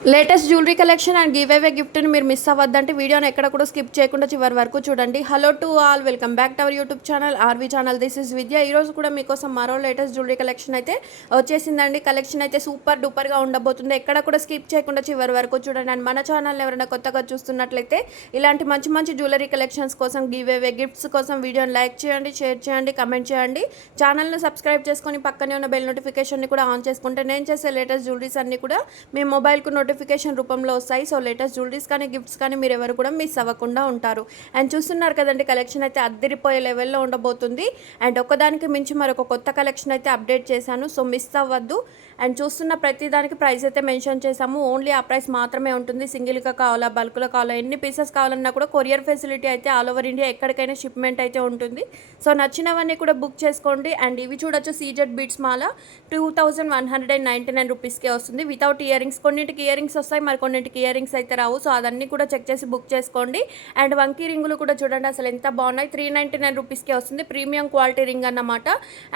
Latest jewellery collection and give away గిఫ్ట్ని మీరు miss అవ్వద్దంటే వీడియోని ఎక్కడ కూడా స్కిప్ చేయకుండా చివరి వరకు చూడండి. Hello to all, welcome back to our YouTube channel RV channel. This is Vidya. ఈరోజు కూడా మీకోసం మరో లేటెస్ట్ జ్యువెలరీ కలెక్షన్ అయితే వచ్చేసిందండి. కలెక్షన్ అయితే సూపర్ డూపర్గా ఉండబోతుంది. ఎక్కడ కూడా స్కిప్ చేయకుండా చివరి వరకు చూడండి. అండ్ మన ఛానల్ ఎవరైనా కొత్తగా చూస్తున్నట్లయితే ఇలాంటి మంచి మంచి జ్యువెలరీ కలెక్షన్స్ కోసం, గివ్ అవే గిఫ్ట్స్ కోసం వీడియోని లైక్ చేయండి, షేర్ చేయండి, కమెంట్ చేయండి. ఛానల్ని సబ్స్క్రైబ్ చేసుకొని పక్కనే ఉన్న బెల్ నోటిఫికేషన్ని కూడా ఆన్ చేసుకుంటే నేను చేసే లేటెస్ట్ జ్యువెలరీస్ అన్నీ కూడా మీ మొబైల్కు నోటిఫికేషన్ రూపంలో వస్తాయి. సో లేటెస్ట్ జ్యువెలరీస్ కానీ గిఫ్ట్స్ కానీ మీరు ఎవరు కూడా మిస్ అవ్వకుండా ఉంటారు. అండ్ చూస్తున్నారు కదండి, కలెక్షన్ అయితే అద్దరిపోయే లెవెల్లో ఉండబోతుంది. అండ్ ఒకదానికి మించి మరొక కొత్త కలెక్షన్ అయితే అప్డేట్ చేశాను. సో మిస్ అవ్వద్దు. అండ్ చూస్తున్న ప్రతి దానికి ప్రైస్ అయితే మెన్షన్ చేసాము. ఓన్లీ ఆ ప్రైస్ మాత్రమే ఉంటుంది. సింగిల్గా కావాలా, బల్క్లో కావాలా, ఎన్ని పీసెస్ కావాలన్నా కూడా కొరియర్ ఫెసిలిటీ అయితే ఆల్ ఓవర్ ఇండియా ఎక్కడికైనా షిప్మెంట్ అయితే ఉంటుంది. సో నచ్చినవన్నీ కూడా బుక్ చేసుకోండి. అండ్ ఇవి చూడొచ్చు, సీజెడ్ బీడ్స్ మాల 2199 రూపీస్కే వస్తుంది వితౌట్ ఇయర్ రింగ్స్. కొన్నింటికి ఇయర్ రింగ్స్ వస్తాయి, మరి కొన్నింటికి ఇయర్ రింగ్స్ అయితే రావు. సో అదన్నీ కూడా చెక్ చేసి బుక్ చేసుకోండి. అండ్ వంకీ రింగులు కూడా చూడండి అసలు ఎంత బాగున్నాయి. 399 రూపీస్కే వస్తుంది. ప్రీమియం క్వాలిటీ రింగ్ అన్నమాట.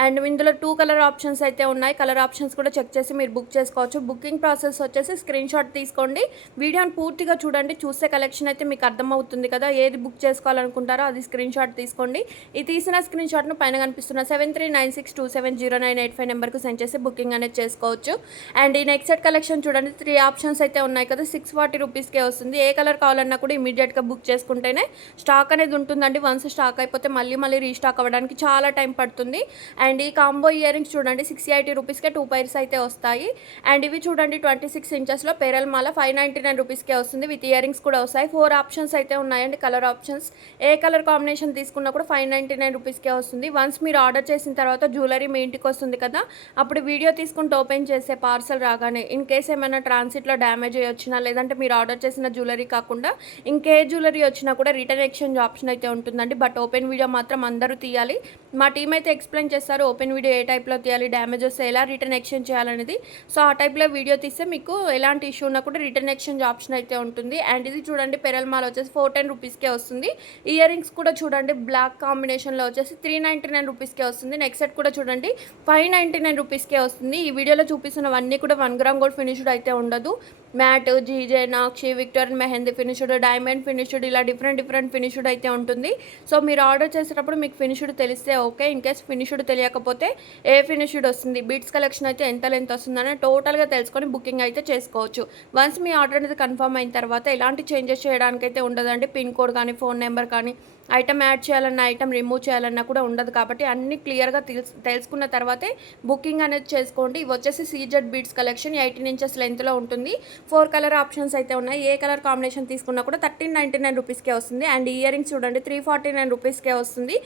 అండ్ ఇందులో 2 కలర్ ఆప్షన్స్ అయితే ఉన్నాయి. కలర్ ఆప్షన్స్ కూడా చెక్ చేసి మీరు బుక్ చేసుకోవచ్చు. బుకింగ్ ప్రాసెస్ వచ్చేసి స్క్రీన్ షాట్ తీసుకోండి, వీడియోని పూర్తిగా చూడండి. చూస్తే కలెక్షన్ అయితే మీకు అర్థమవుతుంది కదా, ఏది బుక్ చేసుకోవాలనుకుంటారో అది స్క్రీన్ షాట్ తీసుకోండి. ఈ తీసిన స్క్రీన్ షాట్ను పైన కనిపిస్తున్న 7396270985 నెంబర్కు సెండ్ చేసి బుకింగ్ అనేది చేసుకోవచ్చు. అండ్ ఈ నెక్స్ట్ సెట్ కలెక్షన్ చూడండి, 3 ఆప్షన్స్ అయితే ఉన్నాయి కదా. 640 రూపీస్కే వస్తుంది. ఏ కలర్ కావాలన్నా కూడా ఇమీడియట్గా బుక్ చేసుకుంటేనే స్టాక్ అనేది ఉంటుందండి. వన్స్ స్టాక్ అయిపోతే మళ్ళీ రీస్టాక్ అవ్వడానికి చాలా టైం పడుతుంది. అండ్ ఈ కాంబో ఇయర్ రింగ్స్ చూడండి, 680 రూపీస్కే 2 పైర్స్ అయితే వస్తాయి. అండ్ ఇవి చూడండి 26 ఇంచెస్లో పేరల్ మాల 599 రూపీస్కే వస్తుంది. విత్ ఇయర్ రింగ్స్ కూడా వస్తాయి. 4 ఆప్షన్స్ అయితే ఉన్నాయండి కలర్ ఆప్షన్స్. ఏ కలర్ కాంబినేషన్ తీసుకున్నా కూడా 599 రూపీస్కే వస్తుంది. వన్స్ మీరు ఆర్డర్ చేసిన తర్వాత జ్యువెలరీ మీ ఇంటికి వస్తుంది కదా, అప్పుడు వీడియో తీసుకుంటూ ఓపెన్ చేసే పార్సల్ రాగానే ఇన్ కేస్ ఏమైనా ట్రాన్సిట్లో డ్యామేజ్ అయ్యి వచ్చినా, లేదంటే మీరు ఆర్డర్ చేసిన జ్యువెలరీ కాకుండా ఇంకే జ్యువెలరీ వచ్చినా కూడా రిటర్న్ ఎక్స్చేంజ్ ఆప్షన్ అయితే ఉంటుందండి. బట్ ఓపెన్ వీడియో మాత్రం అందరూ తీయాలి. మా టీం అయితే ఎక్స్ప్లెయిన్ చేస్తారు ఓపెన్ వీడియో ఏ టైప్లో తీయాలి, డ్యామేజ్ వస్తే ఎలా రిటర్న్ ఎక్స్చేంజ్ చేయాలనేది. సో ఆ టైప్లో వీడియో తీస్తే మీకు ఎలాంటి ఇష్యూ ఉన్నా కూడా రిటర్న్ ఎక్స్చేంజ్ ఆప్షన్ అయితే ఉంటుంది. అండ్ ఇది చూడండి పెరల్ మాల వచ్చేసి 410 రూపీస్కే వస్తుంది. ఇయర్ రింగ్స్ కూడా చూడండి బ్లాక్ కాంబినేషన్లో వచ్చేసి 399 రూపీస్కే వస్తుంది. నెక్స్ట్ సెట్ కూడా చూడండి 599 రూపీస్కే వస్తుంది. ఈ వీడియోలో చూపిస్తున్నవన్నీ కూడా 1 గ్రామ్ గోల్డ్ ఫినిష్డ్ అయితే ఉండదు. Matte, GJ, nakshi, Victor, mehndi finished, diamond finished, ఇలా డిఫరెంట్ ఫినిష్డ్ అయితే ఉంటుంది. సో మీరు ఆర్డర్ చేసేటప్పుడు మీకు ఫినిష్డ్ తెలిస్తే ఓకే. ఇన్ కేస్ ఫినిష్డ్ తెలియకపోతే ఏ ఫినిష్డ్ వస్తుంది, బీట్స్ కలెక్షన్ అయితే ఎంత లెంత్ వస్తుందని టోటల్గా తెలుసుకొని బుకింగ్ అయితే చేసుకోవచ్చు. వన్స్ మీ ఆర్డర్ అనేది కన్ఫర్మ్ అయిన తర్వాత ఎలాంటి చేంజెస్ చేయడానికైతే ఉండదండి. పిన్ కోడ్ కానీ, ఫోన్ నెంబర్ కానీ, ఐటమ్ యాడ్ చేయాలన్నా, ఐటమ్ రిమూవ్ చేయాలన్నా కూడా ఉండదు. కాబట్టి అన్ని క్లియర్గా తెలుసుకున్న తర్వాతే బుకింగ్ అనేది చేసుకోండి. ఇవి వచ్చేసి సీజెడ్ బీడ్స్ కలెక్షన్ 18 ఇంచెస్ లెంత్లో ఉంటుంది. 4 కలర్ ఆప్షన్స్ అయితే ఉన్నాయి. ఏ కలర్ కాంబినేషన్ తీసుకున్నా కూడా 1399 రూపీస్కే వస్తుంది. అండ్ ఇయర్ రింగ్స్ చూడండి 349 రూపీస్కే వస్తుంది.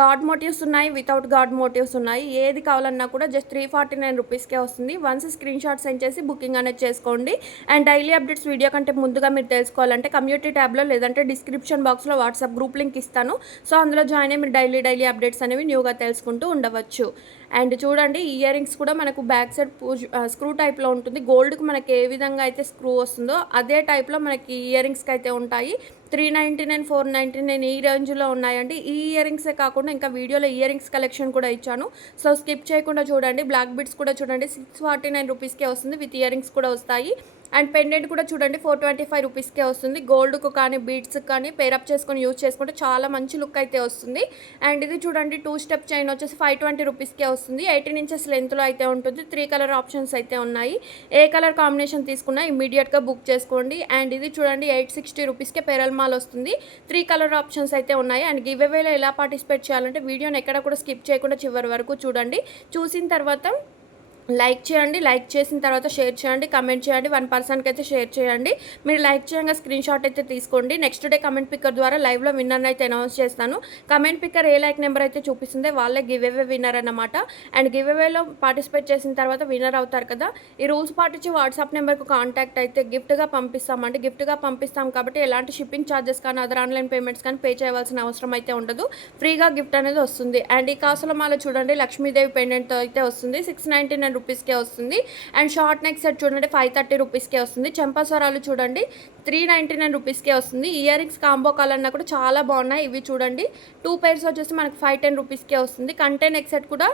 గాడ్ మోటివ్స్ ఉన్నాయి, వితౌట్ గాడ్ మోటివ్స్ ఉన్నాయి. ఏది కావాలన్నా కూడా జస్ట్ 349 రూపీస్కే వస్తుంది. వన్స్ స్క్రీన్ షాట్ సెండ్ చేసి బుకింగ్ అనేది చేసుకోండి. అండ్ డైలీ అప్డేట్స్ వీడియో కంటే ముందుగా మీరు తెలుసుకోవాలంటే కమ్యూనిటీ ట్యాబ్లో లేదంటే డిస్క్రిప్షన్ బాక్స్లో వాట్సాప్ గ్రూప్ లింక్ ఇస్తాను. సో అందులో జాయిన్ అయ్యి మీరు డైలీ అప్డేట్స్ అనేవి న్యూగా తెలుసుకుంటూ ఉండవచ్చు. అండ్ చూడండి ఇయర్ రింగ్స్ కూడా మనకు బ్యాక్ సైడ్ స్క్రూ టైప్లో ఉంటుంది. గోల్డ్కి మనకి ఏ విధంగా అయితే స్క్రూ వస్తుందో అదే టైప్లో మనకి ఇయర్ రింగ్స్కి అయితే ఉంటాయి. 399, 499 ఈ రేంజ్లో ఉన్నాయండి. ఈ ఇయర్ రింగ్సే కాకుండా ఇంకా వీడియోలో ఇయర్ రింగ్స్ కలెక్షన్ కూడా ఇచ్చాను. సో స్కిప్ చేయకుండా చూడండి. బ్లాక్ బిట్స్ కూడా చూడండి 649 రూపీస్కే వస్తుంది. విత్ ఇయర్ రింగ్స్ కూడా వస్తాయి. అండ్ పెండెంట్ కూడా చూడండి 425 రూపీస్కే వస్తుంది. గోల్డ్కు కానీ, బీడ్స్కి కానీ పేరప్ చేసుకొని యూజ్ చేసుకుంటే చాలా మంచి లుక్ అయితే వస్తుంది. అండ్ ఇది చూడండి 2 స్టెప్ చైన్ వచ్చేసి 520 రూపీస్కే వస్తుంది. 18 ఇంచెస్ లెంత్లో అయితే ఉంటుంది. 3 కలర్ ఆప్షన్స్ అయితే ఉన్నాయి. ఏ కలర్ కాంబినేషన్ తీసుకున్నా ఇమీడియట్గా బుక్ చేసుకోండి. అండ్ ఇది చూడండి 860 రూపీస్కే పెరల్ మాల్ వస్తుంది. 3 కలర్ ఆప్షన్స్ అయితే ఉన్నాయి. అండ్ గివ్ అవేలో ఎలా పార్టిసిపేట్ చేయాలంటే వీడియోని ఎక్కడ కూడా స్కిప్ చేయకుండా చివరి వరకు చూడండి. చూసిన తర్వాత లైక్ చేయండి. లైక్ చేసిన తర్వాత షేర్ చేయండి, కమెంట్ చేయండి. 1 పర్సన్కి అయితే షేర్ చేయండి. మీరు లైక్ చేయంగా స్క్రీన్ షాట్ అయితే తీసుకోండి. నెక్స్ట్ డే కమెంట్ పిక్కర్ ద్వారా లైవ్లో విన్నర్ని అయితే అనౌన్స్ చేస్తాను. కమెంట్ పిక్కర్ ఏ లైక్ నెంబర్ అయితే చూపిస్తుందో వాళ్ళే గివ్ అవే విన్నర్ అన్నమాట. అండ్ గివ్ అవేలో పార్టిసిపేట్ చేసిన తర్వాత విన్నర్ అవుతారు కదా, ఈ రూల్స్ పాటించి వాట్సాప్ నెంబర్కు కాంటాక్ట్ అయితే గిఫ్ట్గా పంపిస్తామండి. గిఫ్ట్గా పంపిస్తాం కాబట్టి ఎలాంటి షిప్పింగ్ ఛార్జెస్ కానీ, అదర్ ఆన్లైన్ పేమెంట్స్ కానీ పే చేయవలసిన అవసరం అయితే ఉండదు. ఫ్రీగా గిఫ్ట్ అనేది వస్తుంది. అండ్ ఈ కాసుల మాల చూడండి లక్ష్మీదేవి పెండెంట్తో అయితే వస్తుంది. 699 రూపీస్కే వస్తుంది. అండ్ షార్ట్ నెక్ సెట్ చూడండి 530 రూపీస్కే వస్తుంది. చెంపస్వరాలు చూడండి 399 రూపీస్కే వస్తుంది. ఇయర్ రింగ్స్ కాంబో కావాలన్నా కూడా చాలా బాగున్నాయి. ఇవి చూడండి 2 పైర్స్ వచ్చేసి మనకు 510 రూపీస్కే వస్తుంది. కంటే నెక్ సెట్ కూడా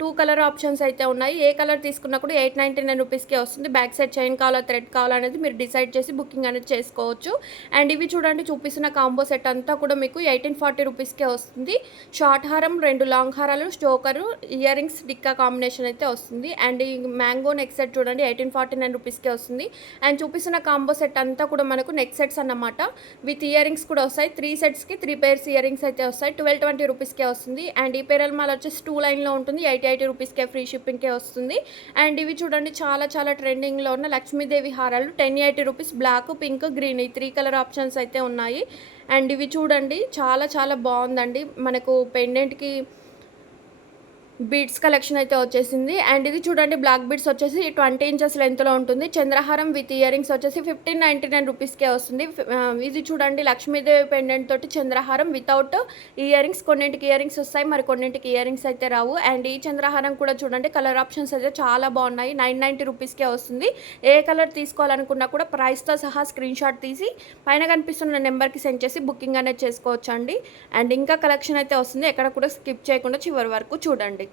2 కలర్ ఆప్షన్స్ అయితే ఉన్నాయి. ఏ కలర్ తీసుకున్నా కూడా 899 రూపీస్కే వస్తుంది. బ్యాక్ సైడ్ చైన్ కావాలా థ్రెడ్ కావాలనేది మీరు డిసైడ్ చేసి బుకింగ్ అనేది చేసుకోవచ్చు. అండ్ ఇవి చూడండి చూపిస్తున్న కాంబో సెట్ అంతా కూడా మీకు 1840 రూపీస్కే వస్తుంది. షార్ట్ హారం, 2 లాంగ్ హారాలు, స్టోకరు, ఇయర్ రింగ్స్, టిక్కా కాంబినేషన్ అయితే వస్తుంది. అండ్ ఈ మ్యాంగో నెక్ సెట్ చూడండి 1849 రూపీస్కే వస్తుంది. అండ్ చూపిస్తున్న కాంబో సెట్ అంతా కూడా మనకు నెక్ సెట్స్ అన్నమాట. విత్ ఇయర్ రింగ్స్ కూడా వస్తాయి. 3 సెట్స్కి 3 పేర్స్ ఇయర్ రింగ్స్ అయితే వస్తాయి. 1220 రూపీస్కే వస్తుంది. అండ్ ఈ పేరల్ మాల వచ్చేసి 2 లైన్లో ఉంటుంది. 80 రూపీస్కే ఫ్రీ షిప్పింగ్కే వస్తుంది. అండ్ ఇవి చూడండి చాలా చాలా ట్రెండింగ్లో ఉన్న లక్ష్మీదేవి హారాలు 1080 రూపీస్, బ్లాక్, పింక్, గ్రీన్, ఈ 3 కలర్ ఆప్షన్స్ అయితే ఉన్నాయి. అండ్ ఇవి చూడండి చాలా చాలా బాగుందండి. మనకు పెండెంట్కి బీడ్స్ కలెక్షన్ అయితే వచ్చేసింది. అండ్ ఇది చూడండి బ్లాక్ బీడ్స్ వచ్చేసి 20 ఇంచెస్ లెంత్లో ఉంటుంది. చంద్రహారం విత్ ఇయర్ రింగ్స్ వచ్చేసి 1599 రూపీస్కే వస్తుంది. ఇది చూడండి లక్ష్మీదేవి పెండెంట్ తోటి చంద్రహారం వితౌట్ ఇయర్ రింగ్స్. కొన్నింటికి ఇయర్ రింగ్స్ వస్తాయి, మరి కొన్నింటికి ఇయర్ రింగ్స్ అయితే రావు. అండ్ ఈ చంద్రహారం కూడా చూడండి కలర్ ఆప్షన్స్ అయితే చాలా బాగున్నాయి. 990 రూపీస్కే వస్తుంది. ఏ కలర్ తీసుకోవాలనుకున్నా కూడా ప్రైస్తో సహా స్క్రీన్ షాట్ తీసి పైన కనిపిస్తున్న నెంబర్కి సెండ్ చేసి బుకింగ్ అనేది చేసుకోవచ్చు అండి. అండ్ ఇంకా కలెక్షన్ అయితే వస్తుంది. ఎక్కడ కూడా స్కిప్ చేయకుండా చివరి వరకు చూడండి.